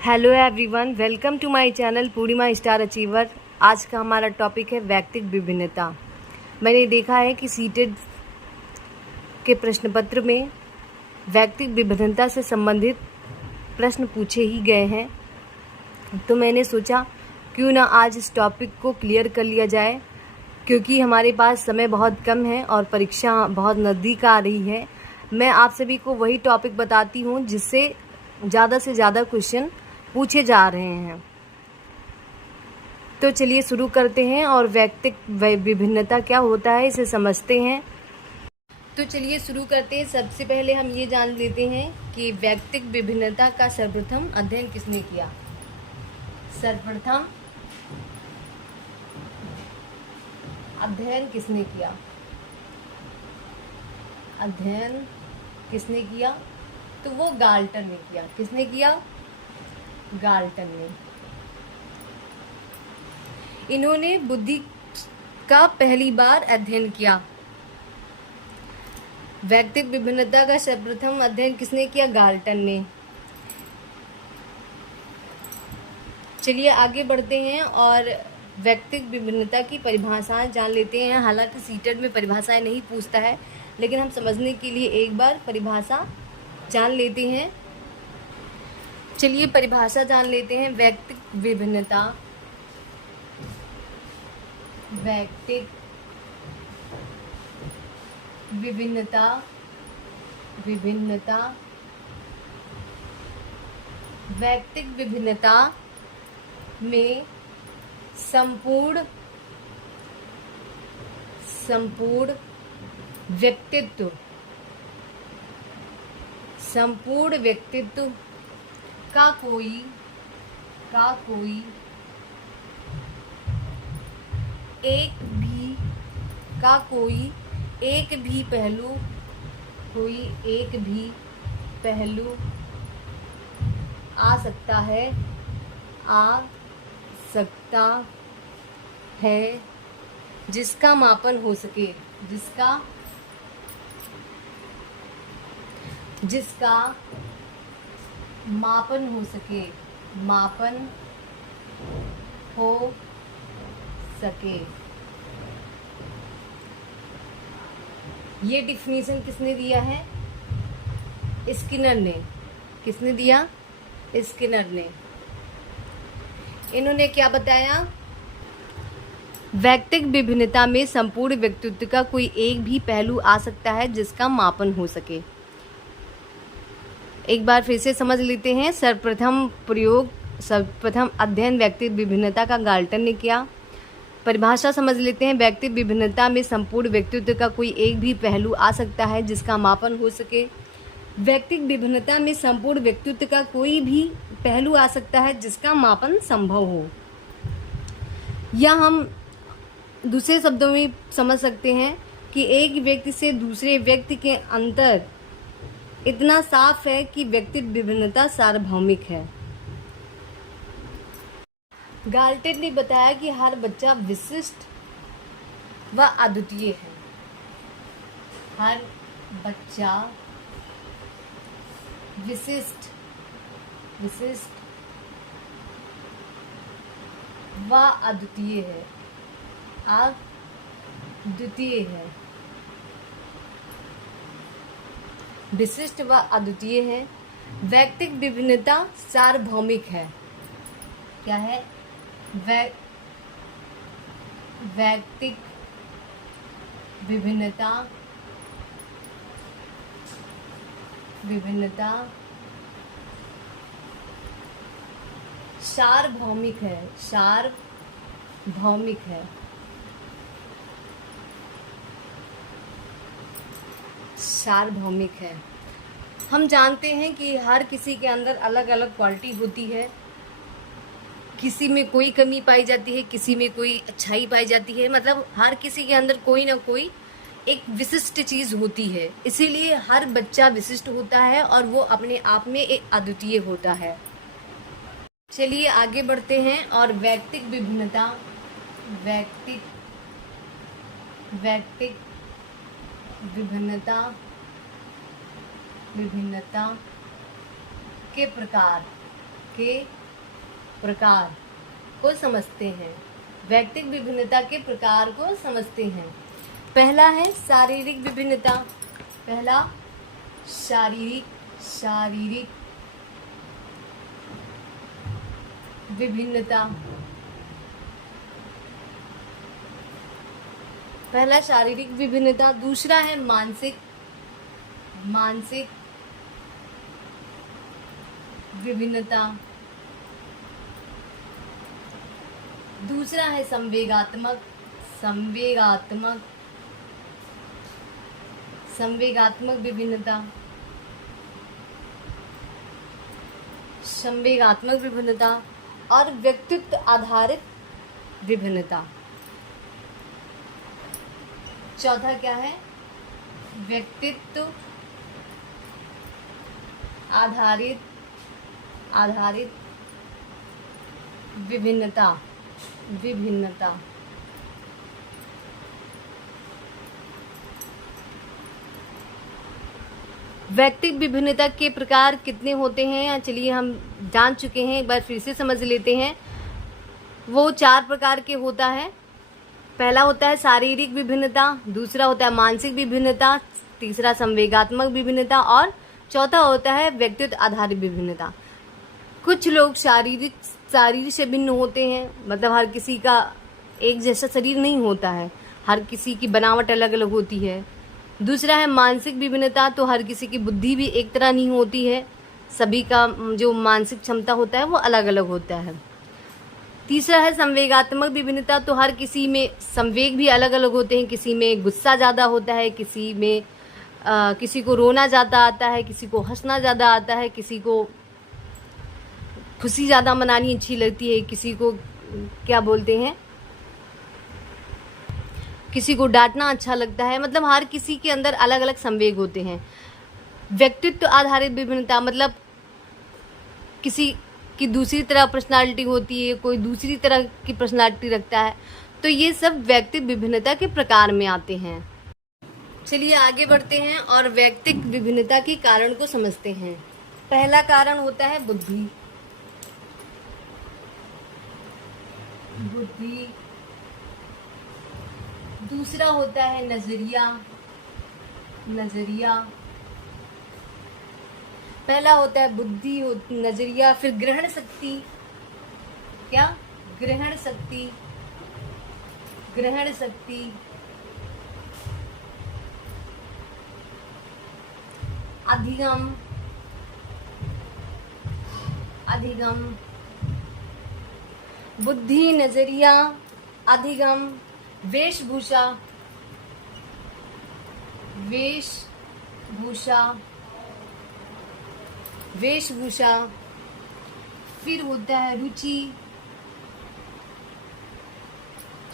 Hello everyone, welcome to my channel Purnima star achiever. आज का हमारा टॉपिक है वैयक्तिक विभिन्नता। मैंने देखा है कि सीटेड के प्रश्न पत्र में वैयक्तिक विभिन्नता से संबंधित प्रश्न पूछे ही गए हैं, तो मैंने सोचा क्यों ना आज इस टॉपिक को क्लियर कर लिया जाए, क्योंकि हमारे पास समय बहुत कम है और परीक्षा बहुत नज़दीक आ रही है। मैं आप सभी को वही टॉपिक बताती हूँ जिससे ज़्यादा से ज़्यादा क्वेश्चन पूछे जा रहे हैं। तो चलिए शुरू करते हैं और वैयक्तिक विभिन्नता क्या होता है इसे समझते हैं। तो चलिए शुरू करते हैं। सबसे पहले हम ये जान लेते हैं कि वैयक्तिक विभिन्नता का सर्वप्रथम अध्ययन किसने किया। सर्वप्रथम अध्ययन किसने किया? अध्ययन किसने किया? तो वो गाल्टन ने किया। किसने किया? गाल्टन ने। इन्होंने बुद्धि का पहली बार अध्ययन किया। वैयक्तिक विभिन्नता का सर्वप्रथम अध्ययन किसने किया? गाल्टन ने। चलिए आगे बढ़ते हैं और वैयक्तिक विभिन्नता की परिभाषाएं जान लेते हैं। हालांकि सीटेट में परिभाषाएं नहीं पूछता है, लेकिन हम समझने के लिए एक बार परिभाषा जान लेते हैं। चलिए परिभाषा जान लेते हैं। वैयक्तिक विभिन्नता, वैयक्तिक विभिन्नता, विभिन्नता, वैयक्तिक विभिन्नता में संपूर्ण व्यक्तित्व, संपूर्ण व्यक्तित्व का कोई एक भी पहलू आ सकता है जिसका मापन हो सके, जिसका मापन हो सके। ये डिफिनीशन किसने दिया है? स्किनर ने। किसने दिया? स्किनर ने। इन्होंने क्या बताया? वैयक्तिक विभिन्नता में संपूर्ण व्यक्तित्व का कोई एक भी पहलू आ सकता है जिसका मापन हो सके। एक बार फिर से समझ लेते हैं। सर्वप्रथम अध्ययन वैयक्तिक विभिन्नता का गाल्टन ने किया। परिभाषा समझ लेते हैं। वैयक्तिक विभिन्नता में संपूर्ण व्यक्तित्व का कोई एक भी पहलू आ सकता है जिसका मापन हो सके। वैयक्तिक विभिन्नता में संपूर्ण व्यक्तित्व का कोई भी पहलू आ सकता है जिसका मापन संभव हो। या हम दूसरे शब्दों में समझ सकते हैं कि एक व्यक्ति से दूसरे व्यक्ति के अंतर इतना साफ है कि व्यक्तिक विभिन्नता सार्वभौमिक है। गाल्टन ने बताया कि हर बच्चा विशिष्ट व अद्वितीय है। हर बच्चा विशिष्ट व अद्वितीय है। विशिष्ट व अद्वितीय है। वैयक्तिक विभिन्नता सार्वभौमिक है। क्या है? वैयक्तिक विभिन्नता सार्वभौमिक है। सार्वभौमिक है। हम जानते हैं कि हर किसी के अंदर अलग अलग क्वालिटी होती है। किसी में कोई कमी पाई जाती है, किसी में कोई अच्छाई पाई जाती है। मतलब हर किसी के अंदर कोई ना कोई एक विशिष्ट चीज़ होती है। इसीलिए हर बच्चा विशिष्ट होता है और वो अपने आप में एक अद्वितीय होता है। चलिए आगे बढ़ते हैं और वैयक्तिक विभिन्नता विभिन्नता के प्रकार के प्रकार को समझते हैं। व्यक्तिक विभिन्नता के प्रकार को समझते हैं। पहला है शारीरिक विभिन्नता। पहला शारीरिक विभिन्नता। पहला शारीरिक विभिन्नता। दूसरा है मानसिक विभिन्नता। दूसरा है संवेगात्मक विभिन्नता। संवेगात्मक विभिन्नता और व्यक्तित्व आधारित विभिन्नता। चौथा क्या है? व्यक्तित्व आधारित विभिन्नता। व्यक्तिक विभिन्नता के प्रकार कितने होते हैं? चलिए हम जान चुके हैं, एक बार फिर से समझ लेते हैं। वो 4 प्रकार के होता है। पहला होता है शारीरिक विभिन्नता, दूसरा होता है मानसिक विभिन्नता, तीसरा संवेगात्मक विभिन्नता और चौथा होता है व्यक्तित्व आधारित विभिन्नता। कुछ लोग शरीर से भिन्न होते हैं, मतलब हर किसी का एक जैसा शरीर नहीं होता है, हर किसी की बनावट अलग अलग होती है। दूसरा है मानसिक विभिन्नता, तो हर किसी की बुद्धि भी एक तरह नहीं होती है, सभी का जो मानसिक क्षमता होता है वो अलग अलग होता है। तीसरा है संवेगात्मक विभिन्नता, तो हर किसी में संवेग भी अलग अलग होते हैं, किसी में गुस्सा ज़्यादा होता है, किसी को रोना ज़्यादा आता है, किसी को हंसना ज़्यादा आता है, किसी को खुशी ज़्यादा मनानी अच्छी लगती है, किसी को क्या बोलते हैं, किसी को डांटना अच्छा लगता है। मतलब हर किसी के अंदर अलग अलग संवेग होते हैं। व्यक्तित्व आधारित विभिन्नता मतलब किसी की दूसरी तरह पर्सनालिटी होती है, कोई दूसरी तरह की पर्सनालिटी रखता है, तो ये सब व्यक्तिक विभिन्नता के प्रकार में आते हैं। चलिए आगे बढ़ते हैं और व्यक्तिक विभिन्नता के कारण को समझते हैं। पहला कारण होता है बुद्धि। दूसरा होता है नजरिया। पहला होता है बुद्धि, नजरिया, फिर ग्रहण शक्ति। क्या? ग्रहण शक्ति। अधिगम। बुद्धि, नजरिया, अधिगम, वेशभूषा। फिर होता है रुचि,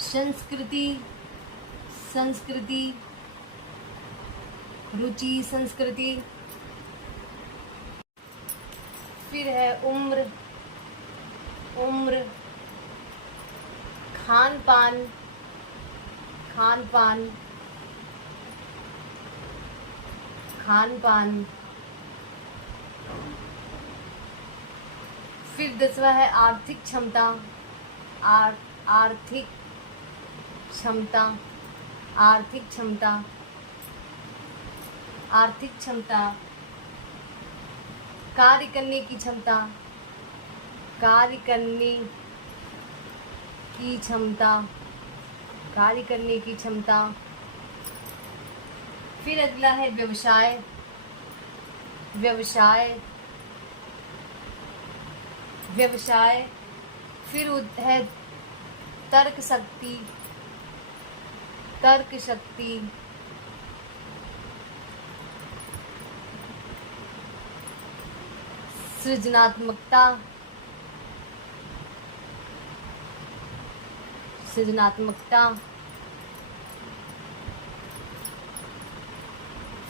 संस्कृति। फिर है उम्र, खान पान। फिर 10वां है आर्थिक क्षमता। कार्य करने की क्षमता। फिर अगला है व्यवसाय। फिर है तर्क शक्ति। सृजनात्मकता।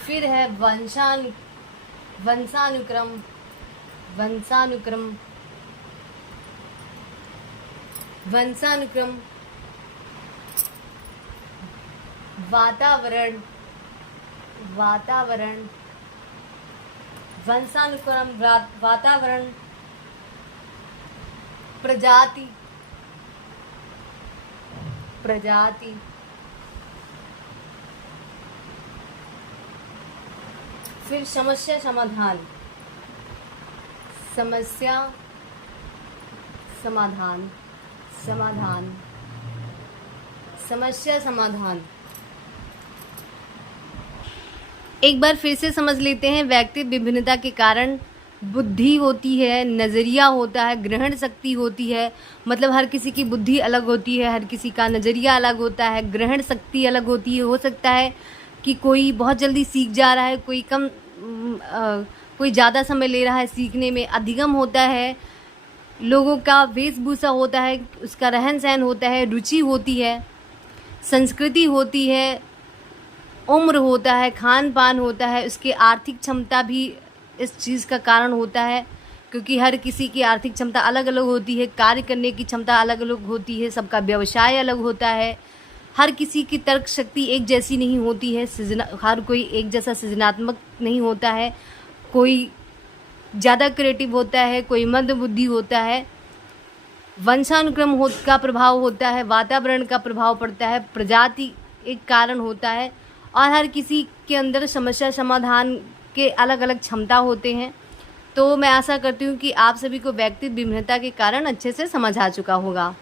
फिर है वंशानुक्रम। वातावरण। वंशानुक्रम, वातावरण, प्रजाति, प्रजाति, फिर समस्या समाधान, समस्या समाधान, समाधान, समस्या समाधान। एक बार फिर से समझ लेते हैं। व्यक्तित्व विभिन्नता के कारण बुद्धि होती है, नज़रिया होता है, ग्रहण शक्ति होती है। मतलब हर किसी की बुद्धि अलग होती है, हर किसी का नज़रिया अलग होता है, ग्रहण शक्ति अलग होती है। हो सकता है कि कोई बहुत जल्दी सीख जा रहा है, कोई कम कोई ज़्यादा समय ले रहा है सीखने में। अधिगम होता है, लोगों का वेशभूषा होता है, उसका रहन सहन होता है, रुचि होती है, संस्कृति होती है, उम्र होता है, खान पान होता है, उसकी आर्थिक क्षमता भी इस चीज़ का कारण होता है, क्योंकि हर किसी की आर्थिक क्षमता अलग अलग होती है, कार्य करने की क्षमता अलग अलग होती है, सबका व्यवसाय अलग होता है, हर किसी की तर्क शक्ति एक जैसी नहीं होती है, हर कोई एक जैसा सृजनात्मक नहीं होता है, कोई ज़्यादा क्रिएटिव होता है, कोई मंद बुद्धि होता है, वंशानुक्रम का प्रभाव होता है, वातावरण का प्रभाव पड़ता है, प्रजाति एक कारण होता है, और हर किसी के अंदर समस्या समाधान के अलग अलग क्षमता होते हैं। तो मैं आशा करती हूँ कि आप सभी को व्यक्तित्व विभिन्नता के कारण अच्छे से समझ आ चुका होगा।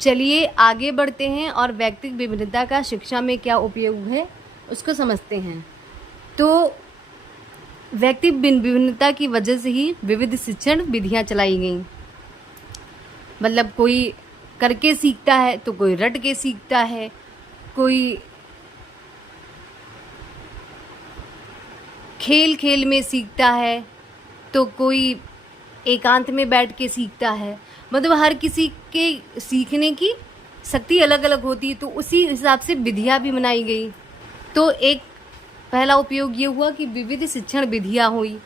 चलिए आगे बढ़ते हैं और व्यक्तित्व विभिन्नता का शिक्षा में क्या उपयोग है उसको समझते हैं। तो व्यक्तित्व विभिन्नता की वजह से ही विविध शिक्षण विधियाँ चलाई गईं। मतलब कोई करके सीखता है तो कोई रट के सीखता है, कोई खेल खेल में सीखता है तो कोई एकांत में बैठ के सीखता है। मतलब हर किसी के सीखने की शक्ति अलग अलग होती है, तो उसी हिसाब से विधियाँ भी बनाई गई। तो एक पहला उपयोग ये हुआ कि विविध शिक्षण विधियाँ हुई।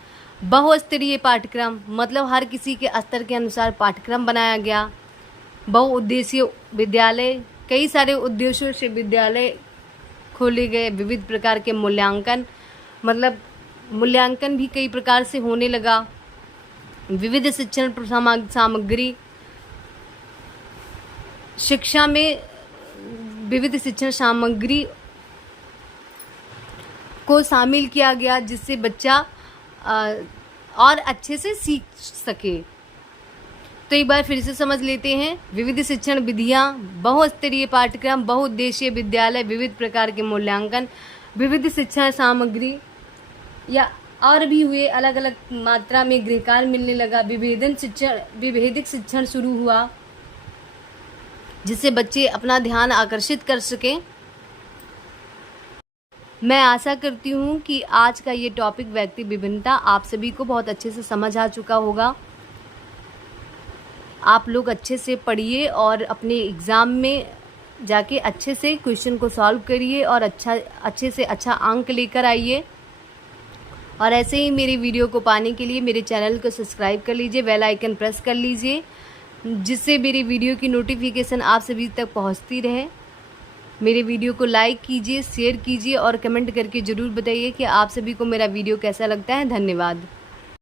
बहुस्तरीय पाठ्यक्रम, मतलब हर किसी के स्तर के अनुसार पाठ्यक्रम बनाया गया। बहुउद्देशीय विद्यालय, कई सारे उद्देश्यों से विद्यालय खोले गए। विविध प्रकार के मूल्यांकन, मतलब मूल्यांकन भी कई प्रकार से होने लगा। विविध शिक्षण सामग्री, शिक्षा में विविध शिक्षण सामग्री को शामिल किया गया, जिससे बच्चा और अच्छे से सीख सके। तो एक बार फिर से समझ लेते हैं। विविध शिक्षण विधियाँ, बहुस्तरीय पाठ्यक्रम, बहुउद्देशीय विद्यालय, विविध प्रकार के मूल्यांकन, विविध शिक्षण सामग्री या और भी हुए, अलग अलग मात्रा में गृहकार्य मिलने लगा। विभेदिक शिक्षण शुरू हुआ, जिससे बच्चे अपना ध्यान आकर्षित कर सकें। मैं आशा करती हूँ कि आज का ये टॉपिक व्यक्तित्व विभिन्नता आप सभी को बहुत अच्छे से समझ आ चुका होगा। आप लोग अच्छे से पढ़िए और अपने एग्ज़ाम में जाके अच्छे से क्वेश्चन को सॉल्व करिए और अच्छे से अच्छा अंक लेकर आइए। और ऐसे ही मेरी वीडियो को पाने के लिए मेरे चैनल को सब्सक्राइब कर लीजिए, बेल आइकन प्रेस कर लीजिए, जिससे मेरी वीडियो की नोटिफिकेशन आप सभी तक पहुंचती रहे। मेरे वीडियो को लाइक कीजिए, शेयर कीजिए और कमेंट करके ज़रूर बताइए कि आप सभी को मेरा वीडियो कैसा लगता है। धन्यवाद।